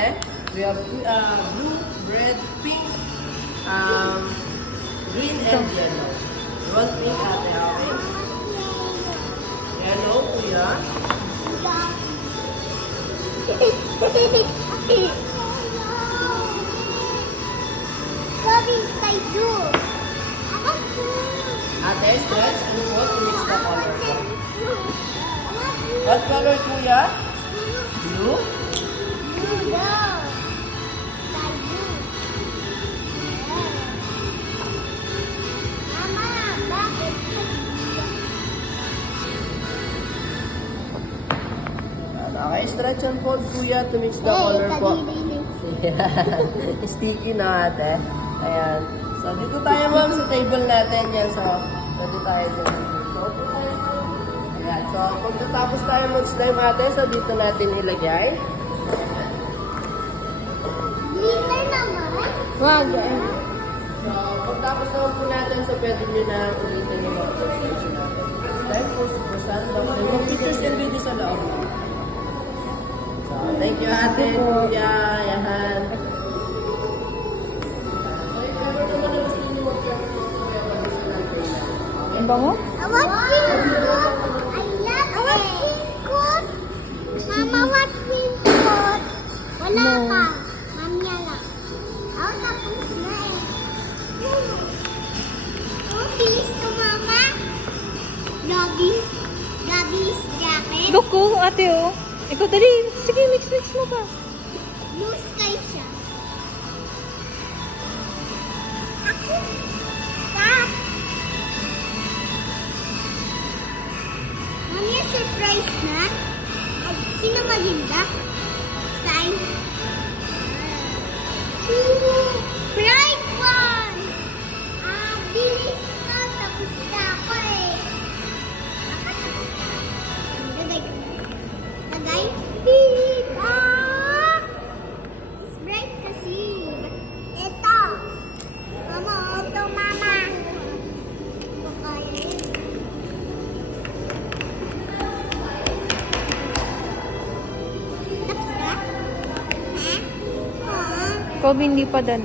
ate. We have blue, red, pink, green, and yellow. You want pink, ate? Okay. Yellow, kuya. Ate, stretch. Ano po? To mix the color po. What color, kuya? Blue? Okay, stretch and fold, kuya, to mix the color po. Sticky na, ate. Ayan. So, dito tayo, ma'am, sa table natin. Yan, so, pwede tayo dito. So, ayan. So, pagkatapos tayo mag-slime, ate, so, dito natin ilagay. Wag. So, pagtapos naman po natin, so, pwede nyo na ulitin yung mga station natin. Slime po, susan. Yung pictures and video sa loob. So, thank you, ate, kuya. Ayan. Ang bango? Mama, what pink? Wala ka. Mamaya lang. Oh, tapos na eh. Oh, bilis to, mama. Doggy's jacket. Look ko, ate oh. Ikaw dali. Sige, mix mo pa. Blue sky siya. Ako. Stop. Mamaya surprise na. Sino maganda? Sign. Bright one! Bilis na. Tapos na ako eh. Nakatapos na. Lagay ko na. Lagay. It's bright kasi. Ito. Mama, ito mama. Ito kaya yun. Tapos na? Ha? Ikaw hindi pa dan.